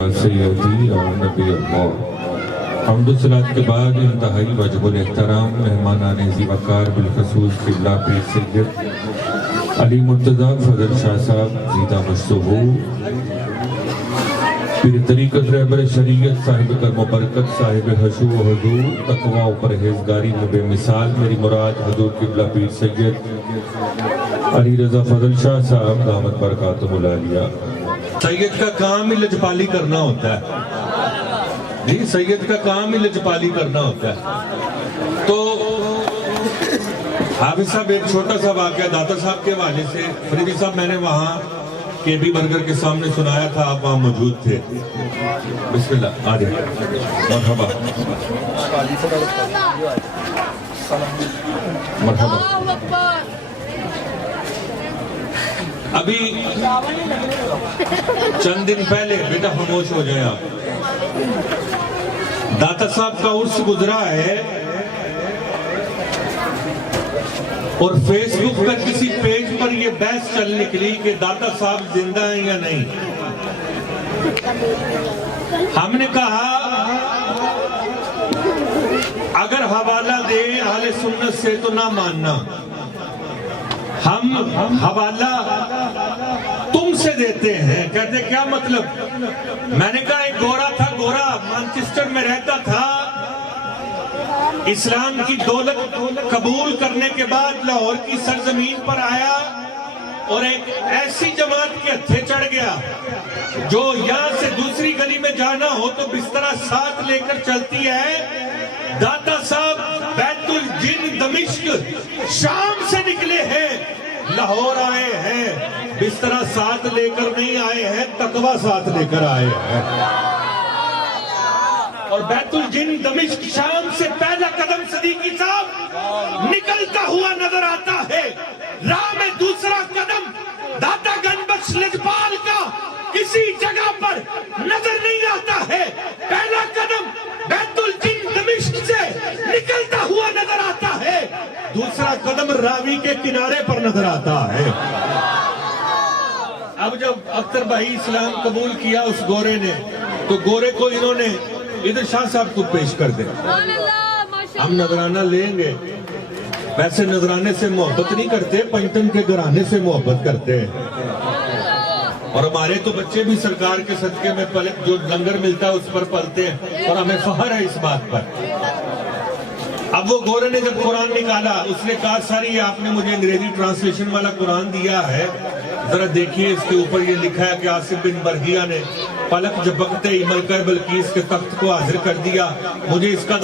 سیدی اور نبی اللہ حمد و صلاۃ کے بعد انتہائی واجب الاحترام مہمانان ذی وقار بالخصوص قبلہ پیر سید علی مرتضیٰ فضل شاہ صاحب زیدہ مشتہور پیر طریقت رہبر شریعت صاحب کرم و برکت صاحب حشو و حضور تقوی و پرہیزگاری میں بے مثال میری مراد حضور قبلہ پیر سید علی رضا فضل شاہ صاحب دامت برکاتہ العالیہ۔ سید کا کام ہی لجپالی کرنا ہوتا ہے جی، سید کا کام ہی لجپالی کرنا ہوتا ہے۔ تو حافظ صاحب ایک چھوٹا سا واقعہ داتا صاحب کے حوالے سے، فریدی صاحب میں نے وہاں کے بی برگر کے سامنے سنایا تھا، آپ وہاں موجود تھے۔ بسم اللہ، آجائیں، مرحبا مرحبا۔ ابھی چند دن پہلے، بیٹا خاموش ہو جائیں آپ، داتا صاحب کا عرس گزرا ہے اور فیس بک پر کسی پیج پر یہ بحث چل نکلی کہ داتا صاحب زندہ ہیں یا نہیں۔ ہم نے کہا اگر حوالہ دے اہل سنت سے تو نہ ماننا، ہم حوالہ تم سے دیتے ہیں۔ کہتے کیا مطلب؟ میں نے کہا ایک گورا تھا، گورا مانچسٹر میں رہتا تھا، اسلام کی دولت قبول کرنے کے بعد لاہور کی سرزمین پر آیا اور ایک ایسی جماعت کے ہتھے چڑھ گیا جو یہاں سے دوسری گلی میں جانا ہو تو بسترا ساتھ لے کر چلتی ہے۔ داتا صاحب بیت الجن دمشق شام سے نکلے ہیں، لاہور آئے ہیں، بسترا ساتھ لے کر نہیں آئے ہیں، تقوی ساتھ لے کر آئے ہیں۔ اور بیت الجن دمشق شام سے پہلا قدم صدیقی صاحب نکلتا ہوا نظر آتا ہے، راہ میں دوسرا قدم داتا گنج بخش لجپال کا کسی جگہ پر نظر نہیں آتا ہے، پہلا قدم بیت الجن دمشق سے نکلتا ہوا نظر آتا ہے، دوسرا قدم راوی کے کنارے پر نظر آتا ہے۔ اب جب اختر بھائی اسلام قبول کیا اس گورے نے، تو گورے کو انہوں نے ادھر شاہ صاحب کو پیش کر دے، ہم نذرانہ لیں گے۔ ویسے نذرانے سے محبت نہیں کرتے، پنٹن کے گھرانے سے محبت کرتے ہیں، اور ہمارے تو بچے بھی سرکار کے صدقے میں جو لنگر ملتا ہے اس پر پلتے ہیں، اور ہمیں فخر ہے اس بات پر۔ اب وہ گورے نے جب قرآن نکالا، اس نے کہا ساری آپ نے مجھے انگریزی ٹرانسلیشن والا قرآن دیا ہے، ذرا دیکھیے اس کے اوپر یہ لکھا ہے کہ آصف بن برہیہ نے پلک جھپکتے ہی ملکہ بلقیس کے تخت کو حاضر کر دیا، مجھے اس کا